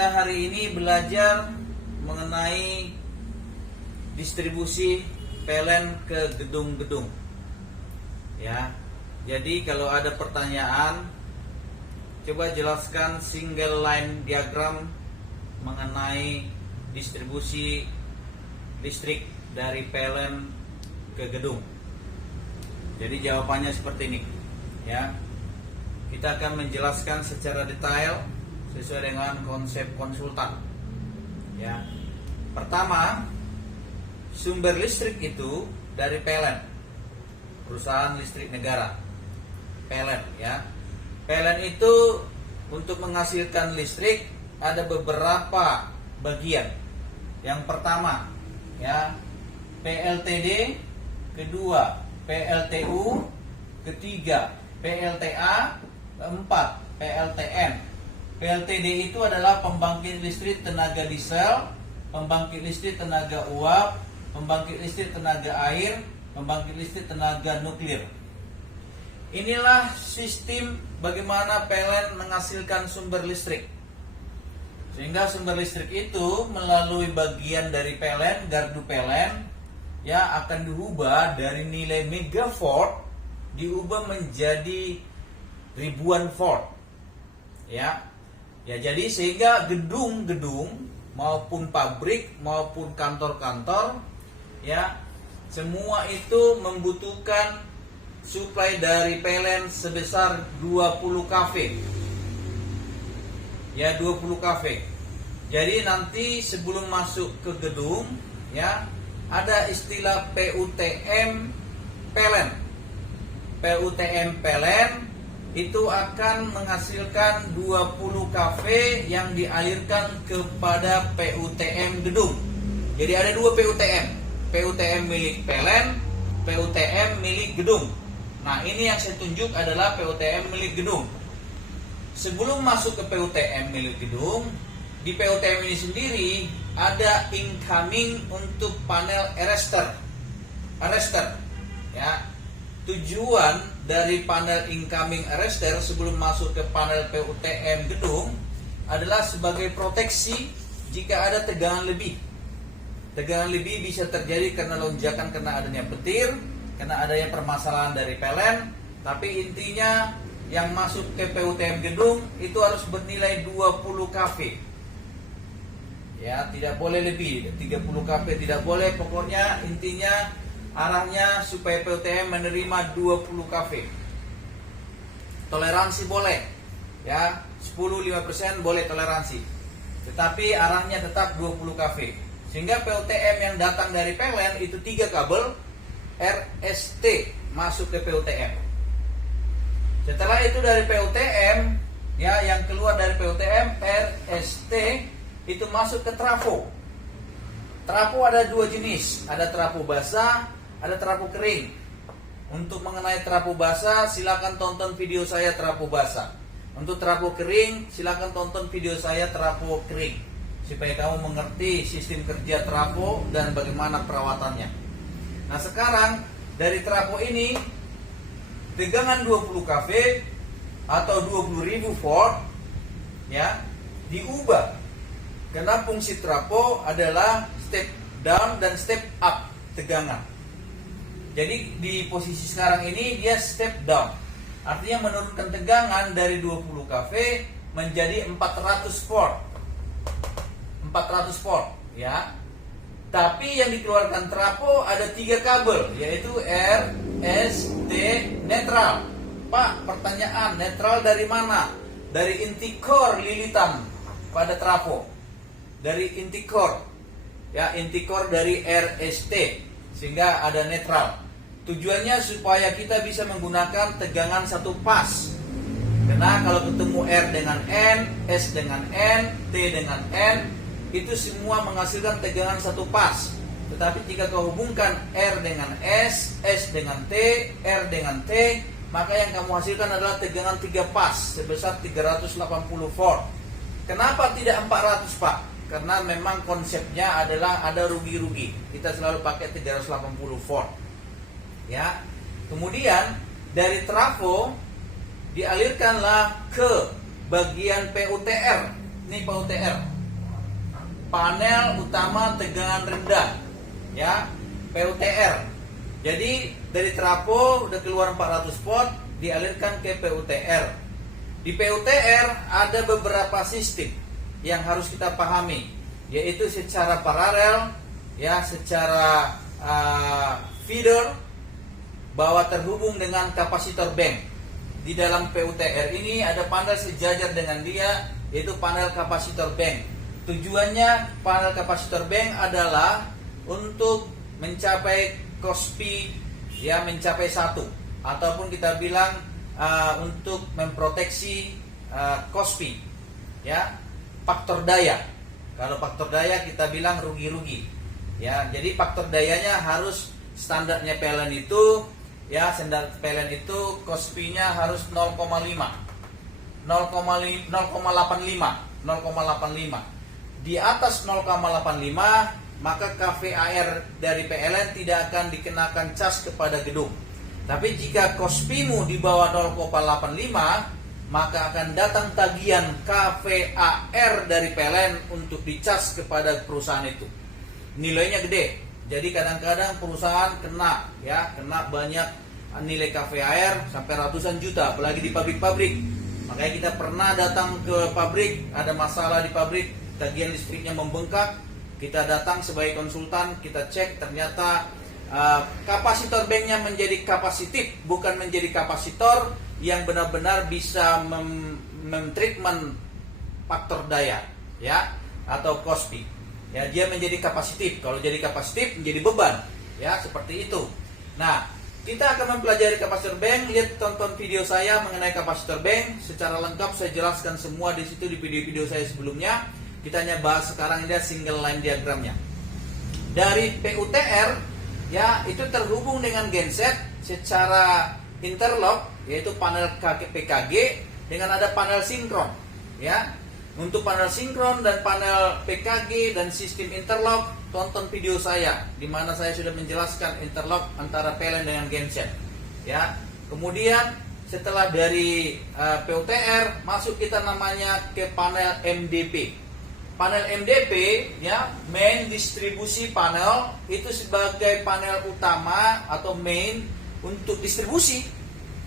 Kita hari ini belajar mengenai distribusi PLN ke gedung-gedung. Ya. Jadi kalau ada pertanyaan, coba jelaskan single line diagram mengenai distribusi listrik dari PLN ke gedung. Jadi jawabannya seperti ini, ya. Kita akan menjelaskan secara detail sesuai dengan konsep konsultan. Ya. Pertama, sumber listrik itu dari PLN, perusahaan listrik negara. PLN, ya. PLN itu untuk menghasilkan listrik ada beberapa bagian. Yang pertama, ya, PLTD, kedua PLTU, ketiga PLTA, keempat PLTN. PLTD itu adalah pembangkit listrik tenaga diesel, pembangkit listrik tenaga uap, pembangkit listrik tenaga air, pembangkit listrik tenaga nuklir. Inilah sistem bagaimana PLN menghasilkan sumber listrik. Sehingga sumber listrik itu melalui bagian dari PLN, gardu PLN, ya, akan diubah dari nilai megawatt diubah menjadi ribuan volt. Ya. Ya, jadi sehingga gedung-gedung maupun pabrik maupun kantor-kantor, ya, semua itu membutuhkan suplai dari PLN sebesar 20 kV. Ya, 20 kV. Jadi nanti sebelum masuk ke gedung, ya, ada istilah PUTM PLN. PUTM PLN itu akan menghasilkan 20 kV yang dialirkan kepada PUTM gedung. Jadi ada dua PUTM. PUTM milik PLN, PUTM milik gedung. Nah, ini yang saya tunjuk adalah PUTM milik gedung. Sebelum masuk ke PUTM milik gedung, di PUTM ini sendiri ada incoming untuk panel arrestor. Ya. Tujuan dari panel incoming arrestor sebelum masuk ke panel PUTM gedung adalah sebagai proteksi jika ada tegangan lebih. Tegangan lebih bisa terjadi karena lonjakan, karena adanya petir, karena adanya permasalahan dari PLN. Tapi intinya yang masuk ke PUTM gedung itu harus bernilai 20 kV. Ya, tidak boleh lebih, 30 kV tidak boleh. Pokoknya intinya arahnya supaya PUTM menerima 20 kV. Toleransi boleh, ya, 10-5% boleh toleransi. Tetapi arahnya tetap 20 kV. Sehingga PUTM yang datang dari PLN itu 3 kabel RST masuk ke PUTM. Setelah itu dari PUTM, ya, yang keluar dari PUTM RST itu masuk ke trafo. Trafo ada dua jenis, ada trafo basah, ada trafo kering. Untuk mengenai trafo basah, silakan tonton video saya trafo basah. Untuk trafo kering, silakan tonton video saya trafo kering, supaya kamu mengerti sistem kerja trafo dan bagaimana perawatannya. Nah, sekarang dari trafo ini tegangan 20 kV atau 20.000 volt, ya, diubah. Karena fungsi trafo adalah step down dan step up tegangan. Jadi di posisi sekarang ini dia step down. Artinya menurunkan tegangan dari 20 kV menjadi 400 volt. 400 volt, ya. Tapi yang dikeluarkan trafo ada 3 kabel, yaitu R, S, T, netral. Pak, pertanyaan, netral dari mana? Dari inti core lilitan pada trafo. Dari inti core. Ya, inti core dari RST, sehingga ada netral. Tujuannya supaya kita bisa menggunakan tegangan satu pas. Karena kalau ketemu R dengan N, S dengan N, T dengan N, itu semua menghasilkan tegangan satu pas. Tetapi jika kau hubungkan R dengan S dengan T, R dengan T, maka yang kamu hasilkan adalah tegangan 3 pas sebesar 380 volt. Kenapa tidak 400, Pak? Karena memang konsepnya adalah ada rugi-rugi. Kita selalu pakai 380 volt. Ya. Kemudian dari trafo dialirkanlah ke bagian PUTR. Ini PUTR. panel utama tegangan rendah, ya, PUTR. Jadi dari trafo udah keluar 400 volt, dialirkan ke PUTR. Di PUTR ada beberapa sistem yang harus kita pahami, yaitu secara paralel, ya, secara feeder, bahwa terhubung dengan kapasitor bank. Di dalam PUTR ini ada panel sejajar dengan dia, yaitu panel kapasitor bank. Tujuannya panel kapasitor bank adalah untuk mencapai KOSPI, ya, mencapai 1, ataupun kita bilang untuk memproteksi KOSPI, ya, faktor daya. Kalau faktor daya kita bilang rugi-rugi, ya. Jadi faktor dayanya harus standarnya PLN itu, ya, standar PLN itu KOSPI-nya harus 0,85. Di atas 0,85 maka KVAR dari PLN tidak akan dikenakan cas kepada gedung. Tapi jika KOSPI-mu di bawah 0,85, maka akan datang tagihan KVAR dari PLN untuk dicas kepada perusahaan itu. Nilainya gede. Jadi kadang-kadang perusahaan kena banyak nilai KVAR sampai ratusan juta, apalagi di pabrik-pabrik. Makanya kita pernah datang ke pabrik, ada masalah di pabrik, tagihan listriknya membengkak. Kita datang sebagai konsultan, kita cek, ternyata kapasitor banknya menjadi kapasitif, bukan menjadi kapasitor yang benar-benar bisa mentreatment faktor daya, ya, atau KOSPI. Ya, dia menjadi kapasitif. Kalau jadi kapasitif menjadi beban, ya, seperti itu. Nah, kita akan mempelajari kapasitor bank. Lihat, tonton video saya mengenai kapasitor bank secara lengkap, saya jelaskan semua di situ di video-video saya sebelumnya. Kita hanya bahas sekarang ini single line diagramnya. Dari PUTR, ya, itu terhubung dengan genset secara interlock, yaitu panel PKG dengan ada panel sinkron, ya. Untuk panel sinkron dan panel PKG dan sistem interlock, tonton video saya di mana saya sudah menjelaskan interlock antara PLN dengan genset, ya. Kemudian setelah dari PUTR masuk kita namanya ke panel MDP. Panel MDP, ya, main distribusi panel, itu sebagai panel utama atau main untuk distribusi,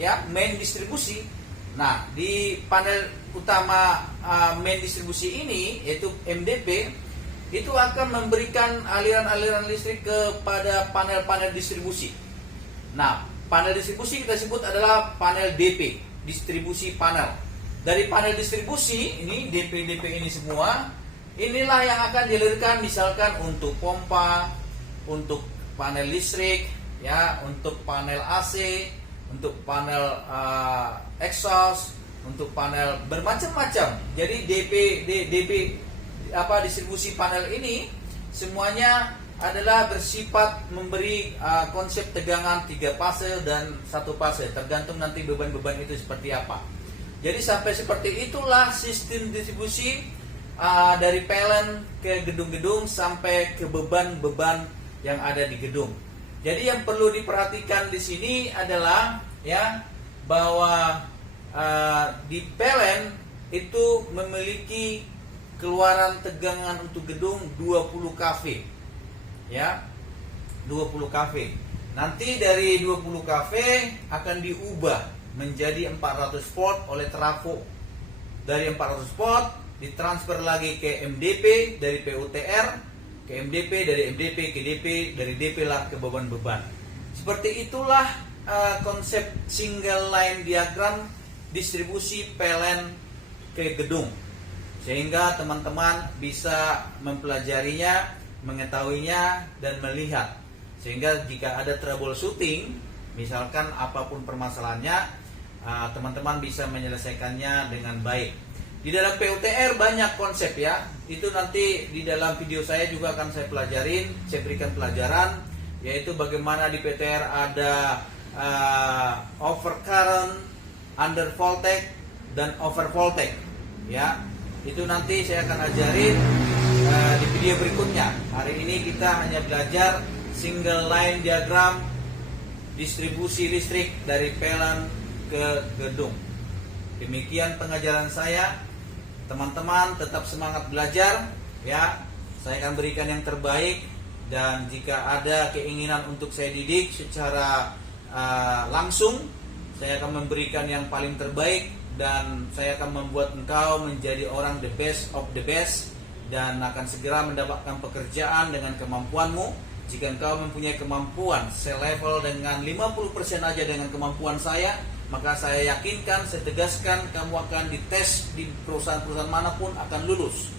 ya, main distribusi. Nah, di panel utama main distribusi ini, yaitu MDP, itu akan memberikan aliran-aliran listrik kepada panel-panel distribusi. Nah, panel distribusi kita sebut adalah panel DP, distribusi panel. Dari panel distribusi ini, DP ini semua, inilah yang akan dialirkan misalkan untuk pompa, untuk panel listrik, ya, untuk panel AC, untuk panel exhaust, untuk panel bermacam-macam. Jadi DP distribusi panel ini semuanya adalah bersifat memberi konsep tegangan 3 fase dan 1 fase, tergantung nanti beban-beban itu seperti apa. Jadi sampai seperti itulah sistem distribusi dari PLN ke gedung-gedung sampai ke beban-beban yang ada di gedung. Jadi yang perlu diperhatikan di sini adalah, ya, bahwa di PLN itu memiliki keluaran tegangan untuk gedung 20 kV, ya, 20 kV. Nanti dari 20 kV akan diubah menjadi 400 volt oleh trafo. Dari 400 volt ditransfer lagi ke MDP, dari PUTR ke MDP, dari MDP ke DP, dari DP lah ke beban-beban. Seperti itulah konsep single line diagram distribusi PLN ke gedung, sehingga teman-teman bisa mempelajarinya, mengetahuinya, dan melihat. Sehingga jika ada troubleshooting, misalkan apapun permasalahannya, teman-teman bisa menyelesaikannya dengan baik. Di dalam PUTR banyak konsep, ya. Itu nanti di dalam video saya juga akan saya pelajarin, saya berikan pelajaran, yaitu bagaimana di PUTR ada overcurrent, under voltage, dan over voltage, ya. Itu nanti saya akan ajarin di video berikutnya. Hari ini kita hanya belajar single line diagram distribusi listrik dari PLN ke gedung. Demikian pengajaran saya. Teman-teman tetap semangat belajar, ya. saya akan berikan yang terbaik, dan jika ada keinginan untuk saya didik secara langsung, saya akan memberikan yang paling terbaik, dan saya akan membuat engkau menjadi orang the best of the best, dan akan segera mendapatkan pekerjaan dengan kemampuanmu. Jika engkau mempunyai kemampuan selevel dengan 50% aja dengan kemampuan saya, maka saya yakinkan, saya tegaskan, kamu akan dites di perusahaan-perusahaan manapun akan lulus.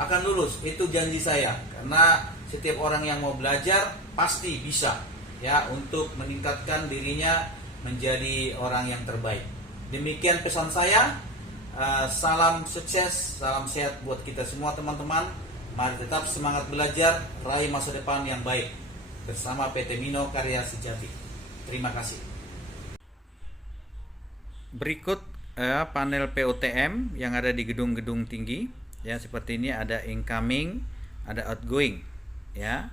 Akan lulus, itu janji saya. Karena setiap orang yang mau belajar pasti bisa ya untuk meningkatkan dirinya menjadi orang yang terbaik. Demikian pesan saya. Salam sukses, salam sehat buat kita semua teman-teman. Mari tetap semangat belajar, raih masa depan yang baik bersama PT Mino Karya Sejati. Terima kasih. Berikut panel POTM yang ada di gedung-gedung tinggi. Ya, seperti ini ada incoming, ada outgoing. Ya,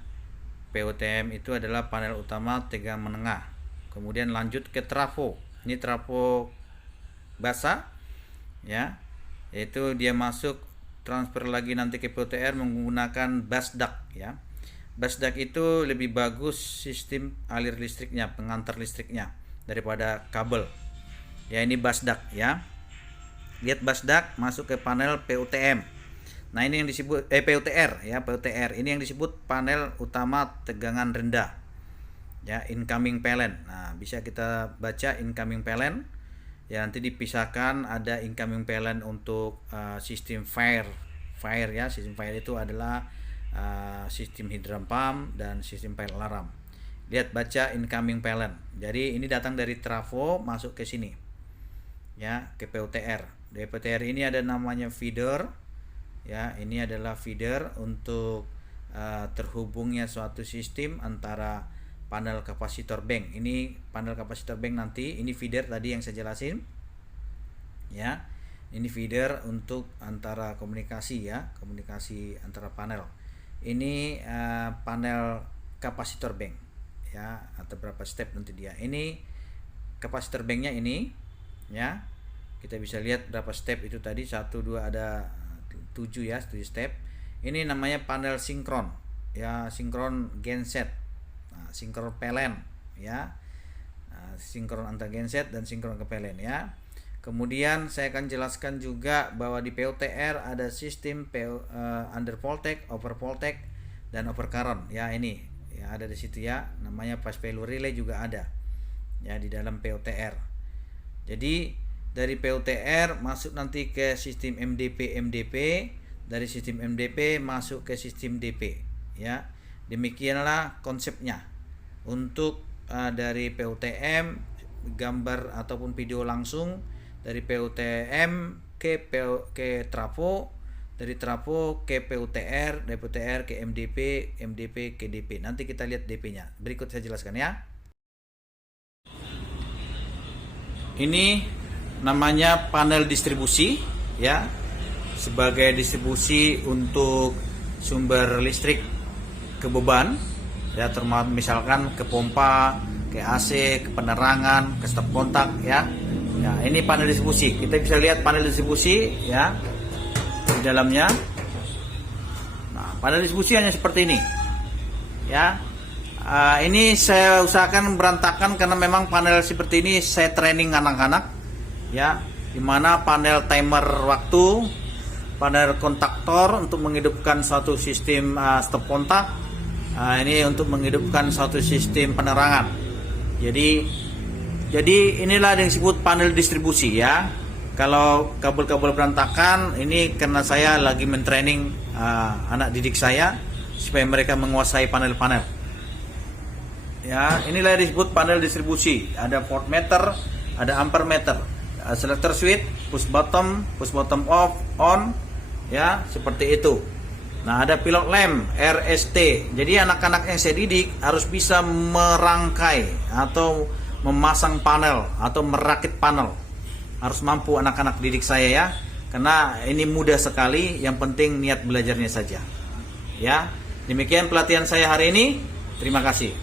POTM itu adalah panel utama tegangan menengah. Kemudian lanjut ke trafo. Ini trafo basah. Ya, yaitu dia masuk transfer lagi nanti ke POTR menggunakan bus duct ya. Bus duct itu lebih bagus sistem alir listriknya, pengantar listriknya daripada kabel. Ya, ini bus duct ya. Lihat bus duct masuk ke panel POTM. Nah, ini yang disebut POTR ya, POTR. Ini yang disebut panel utama tegangan rendah. Ya, incoming PLN. Nah, bisa kita baca incoming PLN. Ya, nanti dipisahkan ada incoming PLN untuk sistem fire ya. Sistem fire itu adalah sistem hydrant pump dan sistem fire alarm. Lihat, baca incoming PLN. Jadi ini datang dari trafo masuk ke sini ya, ke POTR. Di POTR ini ada namanya feeder ya. Ini adalah feeder untuk terhubungnya suatu sistem antara panel kapasitor bank. Ini panel kapasitor bank nanti, ini feeder tadi yang saya jelasin. Ya. Ini feeder untuk antara komunikasi ya, komunikasi antara panel. Ini panel kapasitor bank ya, atau berapa step nanti dia. Ini kapasitor banknya ini ya. Kita bisa lihat berapa step itu tadi, 1 2 ada 7 ya, 7 step. Ini namanya panel sinkron ya, sinkron genset. Sinkron PLN ya, sinkron antar genset dan sinkron ke PLN ya. Kemudian saya akan jelaskan juga bahwa di POTR ada sistem under voltage, over voltage, dan over current ya. Ini ya ada di situ ya, namanya fast value relay juga ada ya di dalam POTR. Jadi dari POTR masuk nanti ke sistem MDP, dari sistem MDP masuk ke sistem DP ya. Demikianlah konsepnya. Untuk dari POTM gambar ataupun video langsung dari POTM ke trafo, dari trafo ke POTR, dari POTR ke MDP ke DP. Nanti kita lihat DP-nya. Berikut saya jelaskan ya. Ini namanya panel distribusi ya. Sebagai distribusi untuk sumber listrik ke beban ya, termasuk misalkan ke pompa, ke AC, ke penerangan, ke stop kontak ya. Ya, ini panel distribusi. Kita bisa lihat panel distribusi ya di dalamnya. Nah, panel distribusi hanya seperti ini ya. Ini saya usahakan berantakan karena memang panel seperti ini saya training anak-anak ya, dimana panel timer waktu, panel kontaktor untuk menghidupkan suatu sistem stop kontak. Ini untuk menghidupkan suatu sistem penerangan. Jadi inilah yang disebut panel distribusi ya. Kalau kabel-kabel berantakan, ini karena saya lagi mentraining anak didik saya supaya mereka menguasai panel-panel. Ya, inilah yang disebut panel distribusi. Ada voltmeter, ada ampermeter, selector switch, push bottom off, on, ya seperti itu. Nah, ada pilot lamp, RST. Jadi anak-anak yang saya didik harus bisa merangkai atau memasang panel atau merakit panel. Harus mampu anak-anak didik saya ya. Karena ini mudah sekali, yang penting niat belajarnya saja. Ya. Demikian pelatihan saya hari ini. Terima kasih.